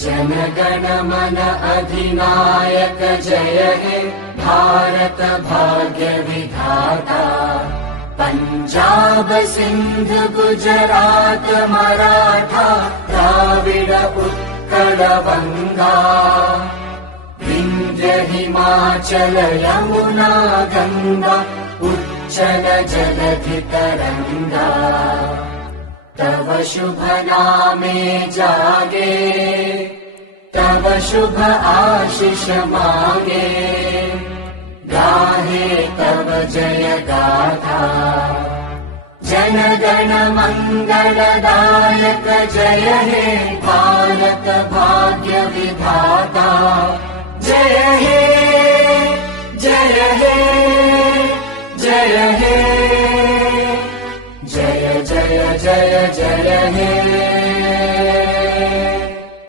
जनगण मन अधिनायक जय हे भारत भाग्य विधाता। पंजाब सिंध गुजरात मराठा द्राविड उत्कल बंगा। विंध्य हिमाचल यमुना गंगा उच्चल जलधि तरंगा। तव शुभ नामे जागे तव शुभ आशीष मांगे। गाहे तव जय गाथा जन गण मंगलदायक जय हे भारत भाग्य विधाता। जय हे जय हे जय हे जय जय जय जय हे।